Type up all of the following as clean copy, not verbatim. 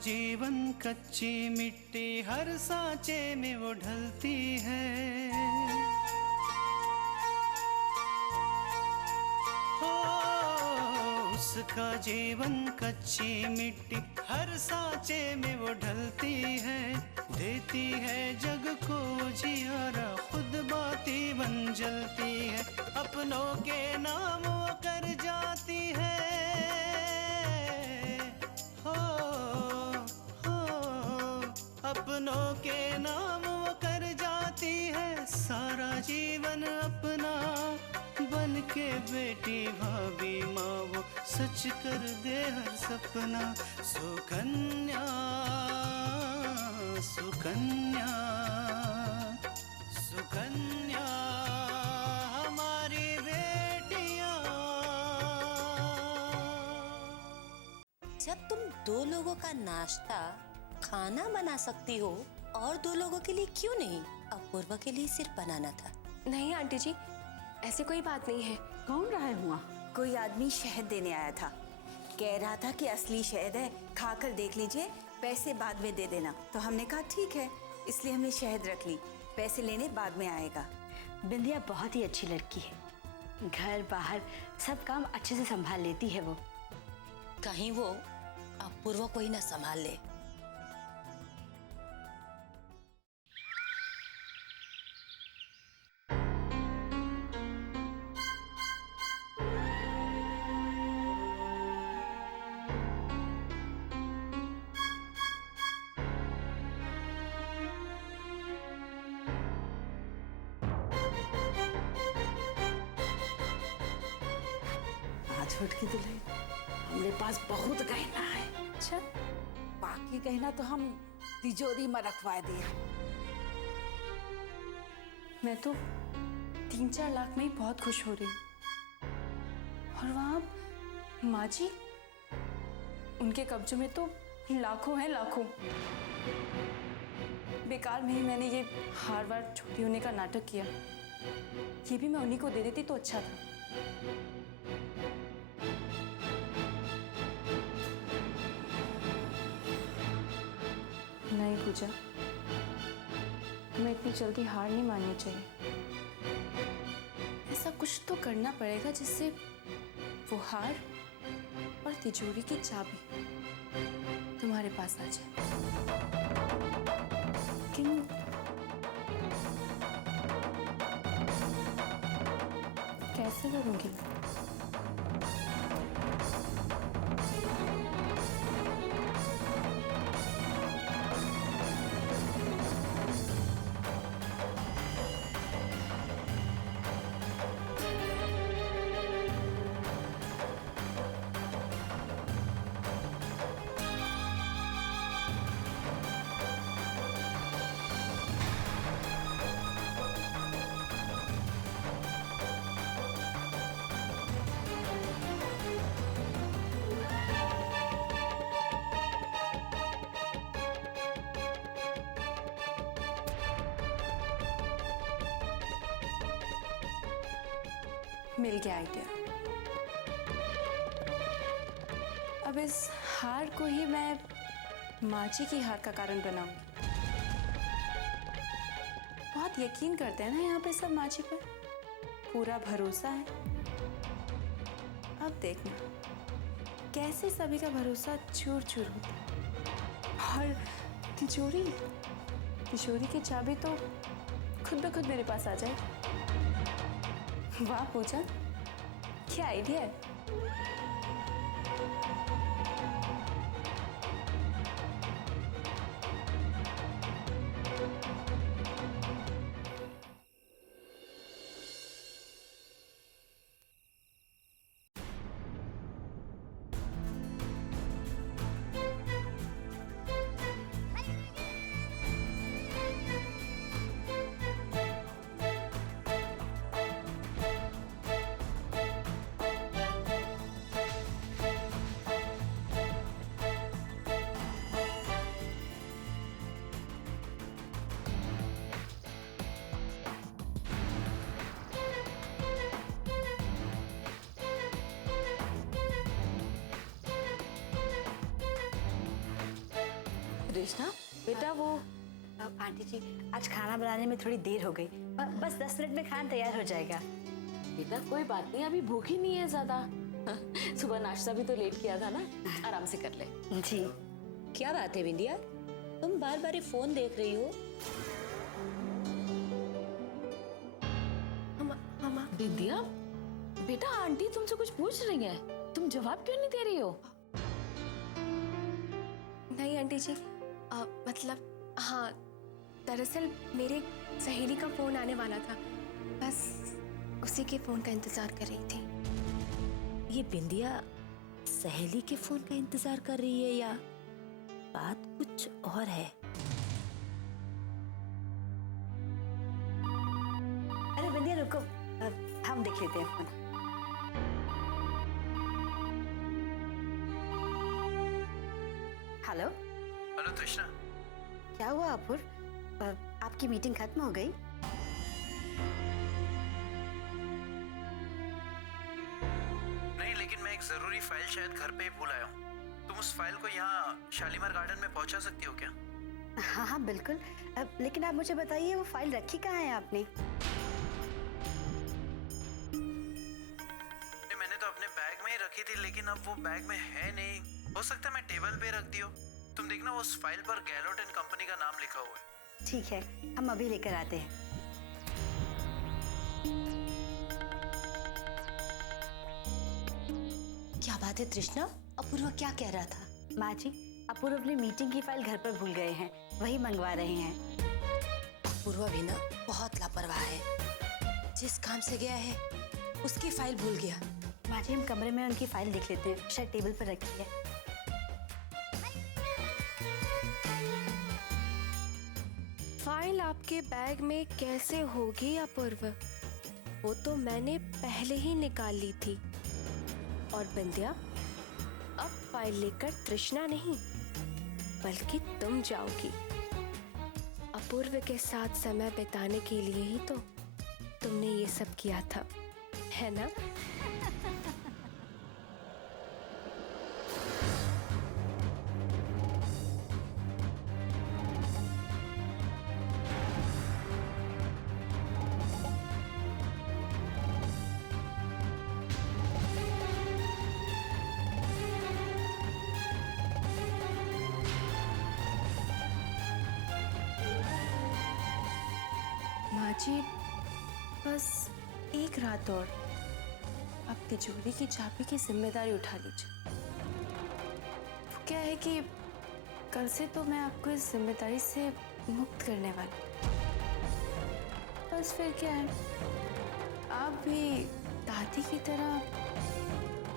जीवन कच्ची मिट्टी, हर सांचे में वो ढलती है। हो उसका जीवन कच्ची मिट्टी, हर सांचे में वो ढलती है। देती है जग को जियारा, खुद बाती बन जलती है। अपनों के नाम वो कर जाती है। हो अपनों के नाम वो कर जाती है। सारा जीवन अपना बन के बेटी भाभी माँ वो सच कर दे हर सपना। सुकन्या सुकन्या सुकन्या हमारी बेटियां। जब तुम 2 लोगों का नाश्ता खाना बना सकती हो और 2 लोगों के लिए क्यों नहीं? अपूर्वा के लिए सिर्फ बनाना था। नहीं आंटी जी, ऐसी कोई बात नहीं है। कौन रहा हुआ? कोई आदमी शहद देने आया था, कह रहा था कि असली शहद है, खाकर देख लीजिए, पैसे बाद में दे देना। तो हमने कहा ठीक है, इसलिए हमने शहद रख ली, पैसे लेने बाद में आएगा। बिंदिया बहुत ही अच्छी लड़की है, घर बाहर सब काम अच्छे से संभाल लेती है वो। कहीं वो अपूर्वा को ही ना संभाल ले। छोटकी दुल्हन, हमारे पास बहुत गहना है। अच्छा, बाकी गहना तो हम तिजोरी में रखवा दिया। मैं तो 3-4 लाख में ही बहुत खुश हो रही हूँ। और वहाँ माँ जी, उनके कब्जे में तो लाखों हैं, लाखों। बेकार में ही मैंने ये हार वार छोटी होने का नाटक किया। ये भी मैं उन्हीं को दे देती तो अच्छा था। नहीं पूजा, तुम्हें इतनी जल्दी हार नहीं माननी चाहिए। ऐसा कुछ तो करना पड़ेगा जिससे वो हार और तिजोरी की चाबी तुम्हारे पास आ जाए। लेकिन कैसे करूंगी? मिल गया आइडिया। अब इस हार को ही मैं माँ जी की हार का कारण बनाऊंगी। बहुत यकीन करते हैं ना यहाँ पे सब माँ जी पर, पूरा भरोसा है। अब देखना कैसे सभी का भरोसा चूर चूर होता है। और तिजोरी की चाबी तो खुद ब खुद मेरे पास आ जाए। वाह पूजा, क्या आइडिया है। तृष्णा, बेटा वो आंटी जी, आज खाना बनाने में थोड़ी देर हो गई। बस 10 मिनट में खाना तैयार हो जाएगा। बेटा कोई बात नहीं, अभी भूख ही नहीं है ज्यादा। सुबह नाश्ता भी तो लेट किया था ना, आराम से कर ले। जी। क्या बात है बिंदिया, तुम बार बार फोन देख रही हो? विद्या, बेटा आंटी तुमसे कुछ पूछ रही है, तुम जवाब क्यों नहीं दे रही हो? नहीं आंटी जी, मतलब हाँ, दरअसल मेरे सहेली का फोन आने वाला था, बस उसी के फोन का इंतजार कर रही थी। ये बिंदिया सहेली के फोन का इंतजार कर रही है या बात कुछ और है? अरे बिंदिया रुको, हम देख लेते हैं फोन। हेलो। हेलो तृष्णा। क्या हुआ अपूर्व, आपकी मीटिंग खत्म हो गई? नहीं, लेकिन मैं एक जरूरी फाइल शायद घर पे ही भूल आया हूँ। तुम उस फाइल को यहाँ शालीमार गार्डन में पहुँचा सकती हो क्या? हाँ हाँ बिल्कुल। लेकिन आप मुझे बताइए, वो फाइल रखी कहाँ है आपने? मैंने तो अपने बैग में ही रखी थी, लेकिन अब वो बैग में है नहीं। हो सकता है मैं टेबल पे रख दी हो। तुम देखना, उस फाइल पर गैलोट एंड कंपनी का नाम लिखा हुआ है। ठीक है, हम अभी लेकर आते हैं। क्या बात है तृष्णा, अपूर्वा क्या कह रहा था? माँ जी, अपूर्व अपनी मीटिंग की फाइल घर पर भूल गए हैं, वही मंगवा रहे हैं। अपूर्वा भी ना बहुत लापरवाह है, जिस काम से गया है उसकी फाइल भूल गया। माँ जी, हम कमरे में उनकी फाइल देख लेते हैं, शायद टेबल पर रखी है। फाइल आपके बैग में कैसे होगी अपूर्व? वो तो मैंने पहले ही निकाल ली थी। और बिंदिया, अब फाइल लेकर तृष्णा नहीं बल्कि तुम जाओगी। अपूर्व के साथ समय बिताने के लिए ही तो तुमने ये सब किया था, है ना? माँ जी, बस एक रात और आप तिजोरी की चाबी की जिम्मेदारी उठा लीजिए। क्या है कि कल से तो मैं आपको इस जिम्मेदारी से मुक्त करने वाली। बस फिर क्या है, आप भी दादी की तरह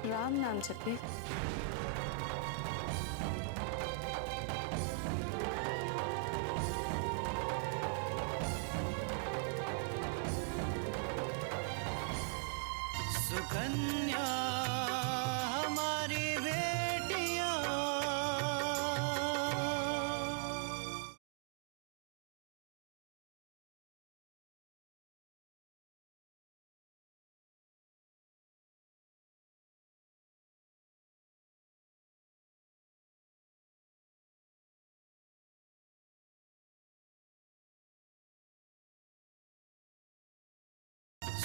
राम नाम जपिए। सुकन्या हमारी बेटियां,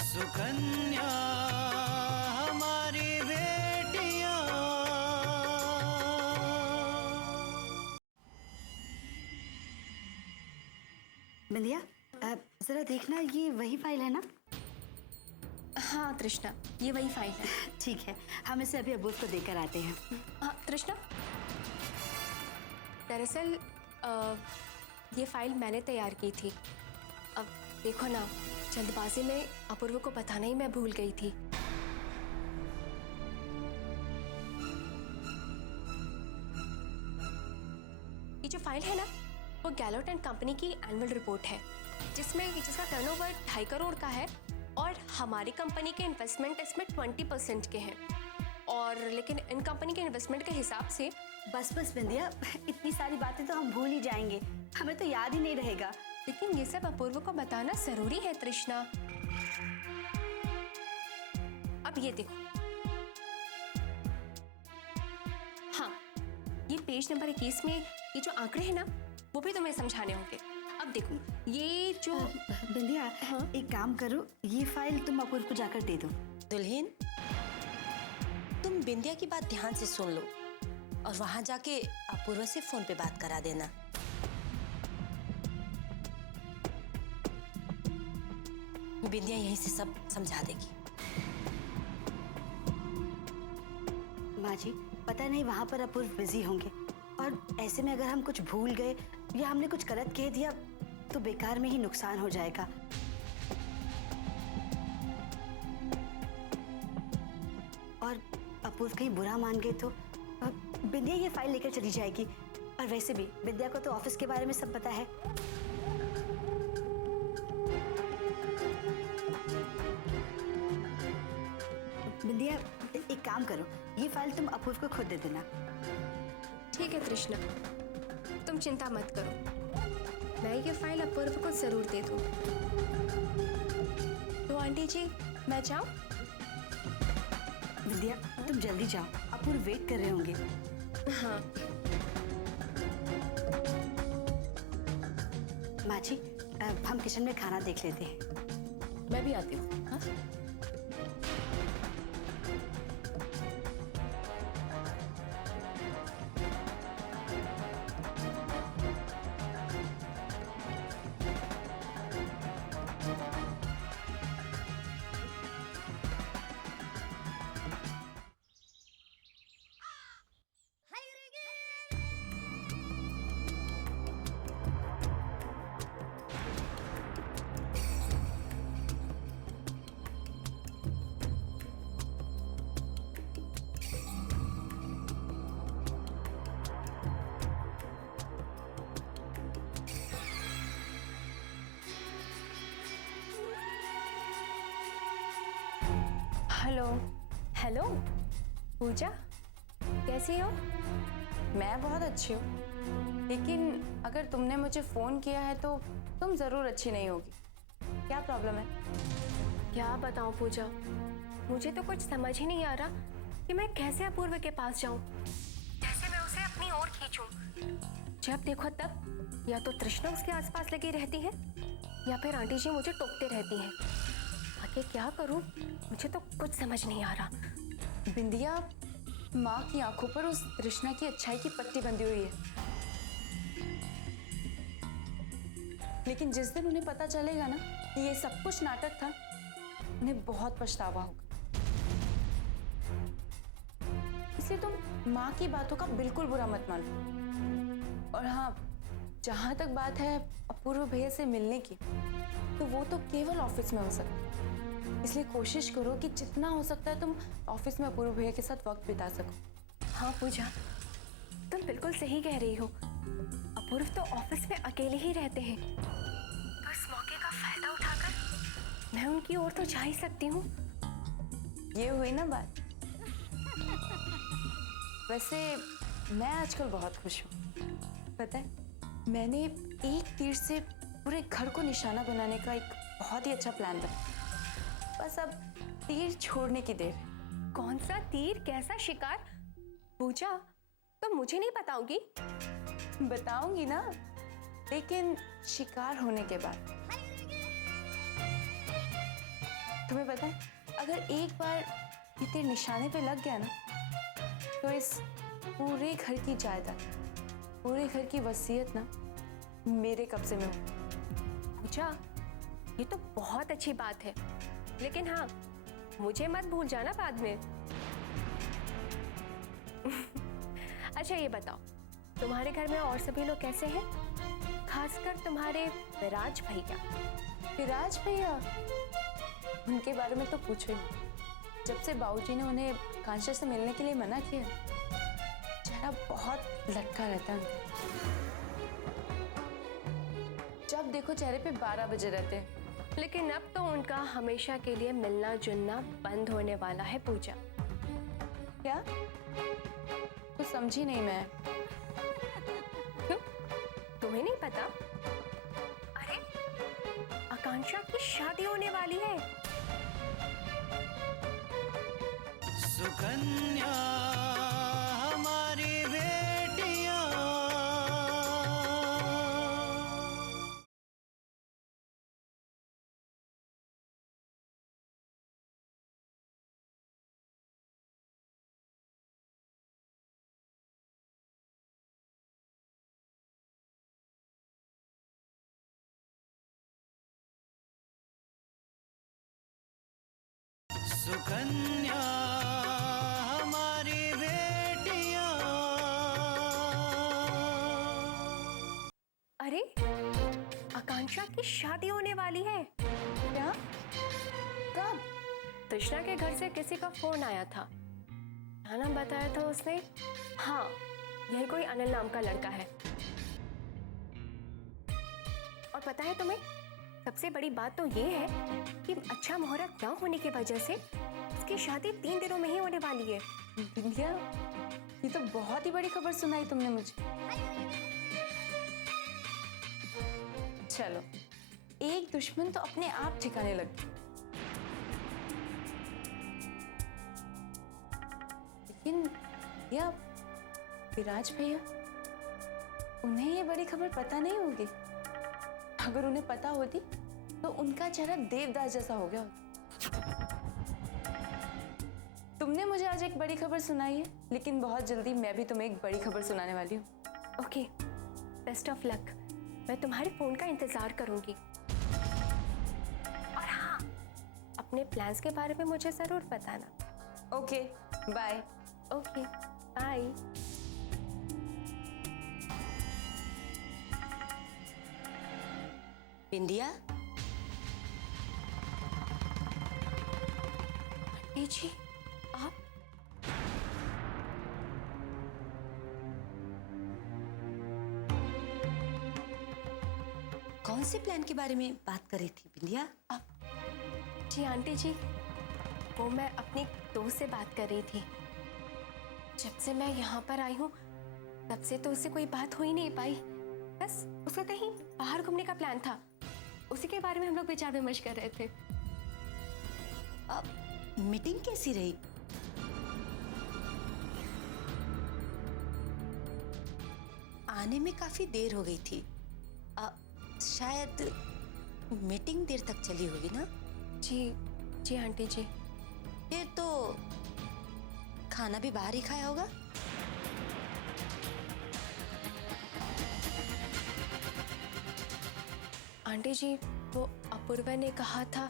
सुकन्या हमारी बेटियां। बिंदिया, जरा देखना, ये वही फाइल है ना? हाँ तृष्णा, ये वही फाइल है। ठीक है, हम इसे अभी अबूफ को देकर आते हैं। हाँ तृष्णा, दरअसल ये फाइल मैंने तैयार की थी। अब देखो ना, जल्दबाजी में अपूर्व को बताना ही मैं भूल गई थी। ये जो फाइल है ना, वो गैलोट एंड कंपनी की एनुअल रिपोर्ट है, जिसका टर्नओवर 2.5 करोड़ का है और हमारी कंपनी के इन्वेस्टमेंट इसमें 20% के हैं। और लेकिन इन कंपनी के इन्वेस्टमेंट के हिसाब से बस बस बिंदिया, इतनी सारी बातें तो हम भूल ही जाएंगे, हमें तो याद ही नहीं रहेगा। लेकिन ये सब अपूर्व को बताना जरूरी है तृष्णा। अब ये देखो, हाँ, ये पेज नंबर 21 में ये जो आंकड़े हैं ना वो भी तुम्हें समझाने होंगे। अब देखो ये जो बिंदिया, एक काम करो, ये फाइल तुम अपूर्व को जाकर दे दो। दुल्हन, तुम बिंदिया की बात ध्यान से सुन लो और वहां जाके अपूर्व से फोन पे बात करा देना। बिंदिया यहीं से सब समझा देगी। माँ जी, पता नहीं वहाँ पर अपूर्व बिजी होंगे, और ऐसे में अगर हम कुछ भूल गए या हमने कुछ गलत कह दिया तो बेकार में ही नुकसान हो जाएगा। और अपूर्व कहीं बुरा मान गए तो बिंदिया ये फाइल लेकर चली जाएगी। और वैसे भी बिंदिया को तो ऑफिस के बारे में सब पता है। बिंदिया, एक काम करो, ये फाइल तुम अपूर्व को खुद दे देना। ठीक है तृष्णा, तुम चिंता मत करो, मैं ये फाइल अपूर्व को जरूर दे दूँ। तो आंटी जी मैं जाऊँ? बिंदिया, तुम जल्दी जाओ, अपूर्व वेट कर रहे होंगे। हाँ। माँ जी, हम किचन में खाना देख लेते हैं। मैं भी आती हूँ। हाँ? हेलो। हेलो पूजा, कैसी हो? मैं बहुत अच्छी हूँ, लेकिन अगर तुमने मुझे फ़ोन किया है तो तुम ज़रूर अच्छी नहीं होगी। क्या प्रॉब्लम है? क्या बताऊं पूजा, मुझे तो कुछ समझ ही नहीं आ रहा कि मैं कैसे अपूर्व के पास जाऊं, कैसे मैं उसे अपनी ओर खींचूं। जब देखो तब या तो तृष्णा उसके आसपास लगी रहती है या फिर आंटी जी मुझे टोकते रहती हैं। आगे क्या करूं, मुझे तो कुछ समझ नहीं आ रहा। बिंदिया, माँ की आंखों पर उस तृष्णा की अच्छाई की पट्टी बंधी हुई है, लेकिन जिस दिन उन्हें पता चलेगा ना कि ये सब कुछ नाटक था, उन्हें बहुत पछतावा होगा। इसलिए तुम माँ की बातों का बिल्कुल बुरा मत मानो। और हाँ, जहां तक बात है अपूर्व भैया से मिलने की, तो वो तो केवल ऑफिस में हो सकता है। इसलिए कोशिश करो कि जितना हो सकता है तुम ऑफिस में अपूर्व भैया के साथ वक्त बिता सको। हाँ पूजा, तुम बिल्कुल सही कह रही हो। अपूर्व तो ऑफिस में अकेले ही रहते हैं, तो इस मौके का फायदा उठाकर मैं उनकी ओर तो जा ही सकती हूँ। ये हुई ना बात। वैसे मैं आजकल बहुत खुश हूँ। पता है, मैंने एक तीर से पूरे घर को निशाना बनाने का एक बहुत ही अच्छा प्लान था। बस अब तीर छोड़ने की देर है। कौन सा तीर, कैसा शिकार? पूजा, तुम मुझे नहीं बताओगी? बताऊंगी ना, लेकिन शिकार होने के बाद। तुम्हें पता है, अगर एक बार ये तीर निशाने पे लग गया ना, तो इस पूरे घर की जायदाद, पूरे घर की वसीयत ना मेरे कब्जे में हो। पूजा, ये तो बहुत अच्छी बात है, लेकिन हाँ, मुझे मत भूल जाना बाद में। अच्छा ये बताओ, तुम्हारे घर में और सभी लोग कैसे हैं? खासकर तुम्हारे विराज भैया। विराज भैया, उनके बारे में तो पूछो ही। जब से बाबूजी ने उन्हें कांचा से मिलने के लिए मना किया, चेहरा बहुत लटका रहता है। जब देखो चेहरे पे 12 बजे रहते हैं। लेकिन अब तो उनका हमेशा के लिए मिलना जुलना बंद होने वाला है पूजा। क्या? तो समझी नहीं मैं। क्यों? तुम्हें नहीं पता? अरे, आकांक्षा की शादी होने वाली है। सुकन्या हमारी बेटियां सुकन्या हमारी बेटियां। अरे आकांक्षा की शादी होने वाली है। क्या? कब? तृष्णा के घर से किसी का फोन आया था। क्या नाम बताया था उसने? हाँ, यही कोई अनिल नाम का लड़का है। और पता है तुम्हें, सबसे बड़ी बात तो ये है कि अच्छा मुहूर्त न होने की वजह से उसकी शादी 3 दिनों में ही होने वाली है। विंध्या, ये तो बहुत ही बड़ी खबर सुनाई तुमने मुझे। चलो, एक दुश्मन तो अपने आप ठिकाने लग गया। लेकिन या विराज भैया, उन्हें ये बड़ी खबर पता नहीं होगी। अगर उन्हें पता होती तो उनका चेहरा देवदास जैसा हो गया होता। तुमने मुझे आज एक बड़ी खबर सुनाई है, लेकिन बहुत जल्दी मैं भी तुम्हें एक बड़ी खबर सुनाने वाली हूँ। Okay, best of luck. मैं तुम्हारे फोन का इंतजार करूंगी। और हाँ, अपने प्लान्स के बारे में मुझे जरूर बताना। Okay, bye. Okay, bye. Bindiya, aunty ji, आप? कौन से प्लान के बारे में बात कर रही थी बिंदिया? जी आंटी जी, वो मैं अपने दोस्त से बात कर रही थी। जब से मैं यहाँ पर आई हूँ तब से तो उससे कोई बात हो ही नहीं पाई। बस उसका कहीं बाहर घूमने का प्लान था, उसी के बारे में हम लोग विचार विमर्श कर रहे थे। अब मीटिंग कैसी रही? आने में काफी देर हो गई थी। शायद मीटिंग देर तक चली होगी ना? जी जी आंटी जी। फिर तो खाना भी बाहर ही खाया होगा। आंटी जी, वो अपूर्वा ने कहा था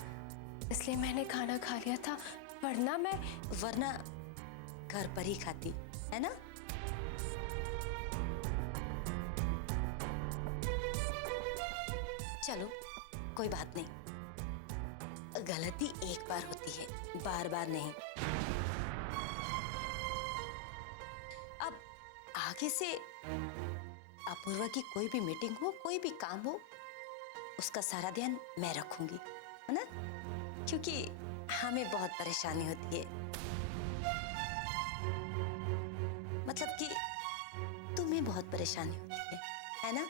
इसलिए मैंने खाना खा लिया था, वरना घर पर ही खाती, है ना? चलो, कोई बात नहीं। गलती एक बार होती है, बार बार नहीं। अब आगे से अपूर्वा की कोई भी मीटिंग हो, कोई भी काम हो, उसका सारा ध्यान मैं रखूंगी, है ना? क्योंकि हमें बहुत परेशानी होती है। मतलब कि तुम्हें बहुत परेशानी होती है ना?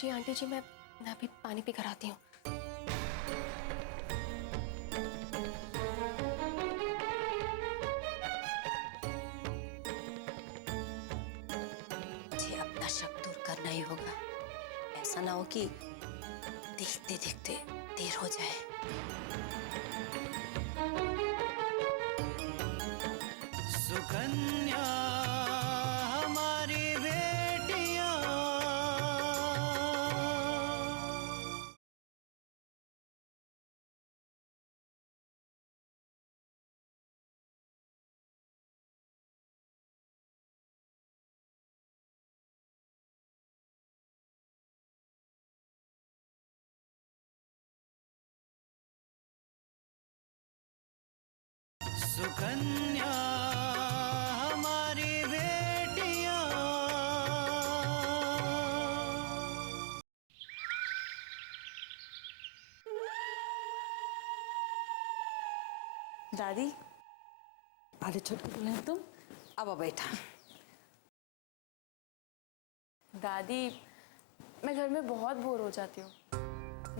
जी आंटी जी, मैं अभी पानी पी कर आती हूँ। मुझे अपना शक दूर करना ही होगा। ऐसा ना हो कि देखते देखते देर हो जाए। सुकन्या हमारी बेटियां। सुकन्या हमारी बेटियां। दादी, अरे छोटी दुल्हन तुम अब बैठा। दादी, मैं घर में बहुत बोर हो जाती हूँ।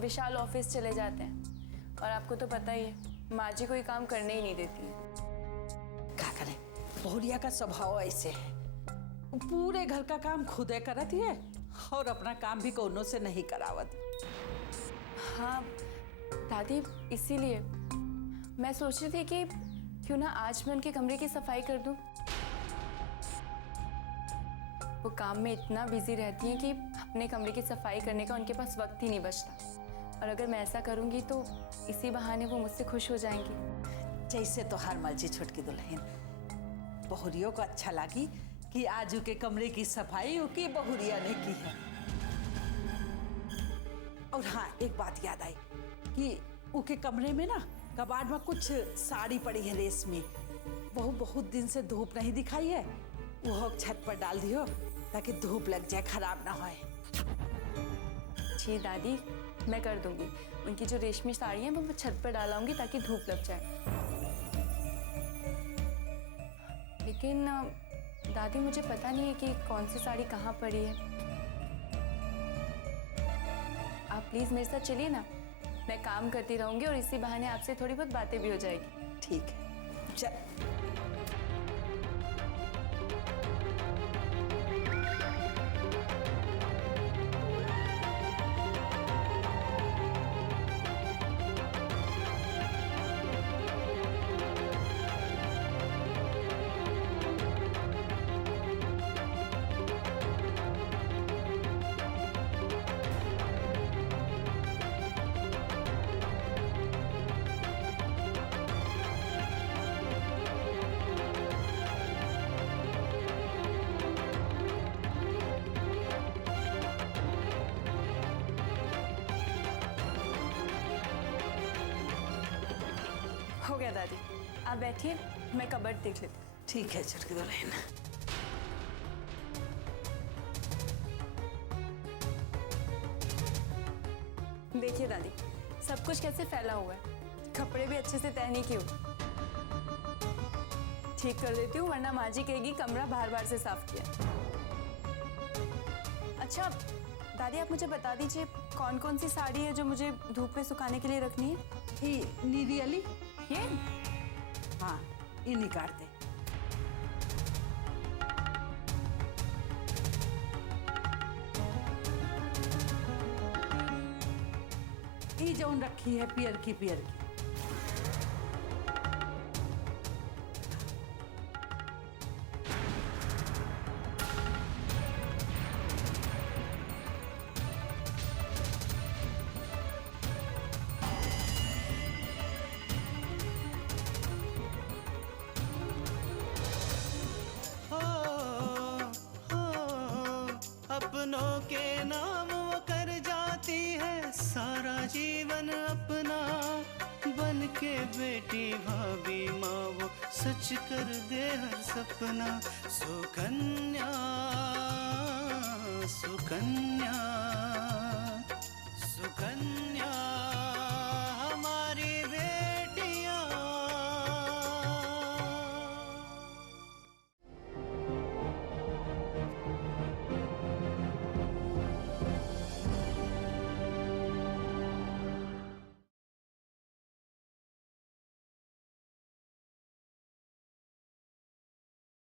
विशाल ऑफिस चले जाते हैं और आपको तो पता ही है, माँ जी कोई काम करने ही नहीं देती है। क्या करें, बहुरिया का स्वभाव ऐसे है। वो पूरे घर का काम खुदे करती है और अपना काम भी कोनों से नहीं करावत। हाँ दादी, इसीलिए मैं सोच रही थी कि क्यों ना आज मैं उनके कमरे की सफाई कर दूं। वो काम में इतना बिजी रहती हैं कि अपने कमरे की सफाई करने का उनके पास वक्त ही नहीं बचता। और अगर मैं ऐसा करूँगी तो इसी बहाने वो मुझसे खुश हो जाएंगी। जैसे तो हर मर्जी छोटकी दुल्हन, बहुरियों को अच्छा लगी कि आजू के कमरे की सफाई उनकी बहुरिया ने की है। और हाँ, एक बात याद आई कि उनके कमरे में ना कबाड़ में कुछ साड़ी पड़ी है रेशमी, वो बहुत दिन से धूप नहीं दिखाई है, वो छत पर डाल दियो ताकि धूप लग जाए, खराब ना होए। जी दादी, मैं कर दूंगी। उनकी जो रेशमी साड़ी है वो छत पर डालाऊंगी ताकि धूप लग जाए। लेकिन दादी, मुझे पता नहीं है कि कौन सी साड़ी कहाँ पड़ी है। आप प्लीज मेरे साथ चलिए ना, मैं काम करती रहूंगी और इसी बहाने आपसे थोड़ी बहुत बातें भी हो जाएगी। ठीक है, चल। हो गया दादी, आप बैठिए, मैं कबर्ड देख लेती हूँ। ठीक है छोटकी दुल्हन। देखिए दादी, सब कुछ कैसे फैला हुआ है, कपड़े भी अच्छे से तय नहीं किए हुए। ठीक कर देती हूँ, वरना माँ जी कहेगी कमरा बार बार से साफ किया। अच्छा दादी, आप मुझे बता दीजिए कौन कौन सी साड़ी है जो मुझे धूप में सुखाने के लिए रखनी है। ये नीली वाली, ये? हाँ, ये निकाल दे। ये जौन रखी है पियर की पियर की। अपनों के नाम वो कर जाती है सारा जीवन अपना, बन के बेटी भाभी माँ वो सच कर दे हर सपना। सुकन्या सुकन्या सुकन्या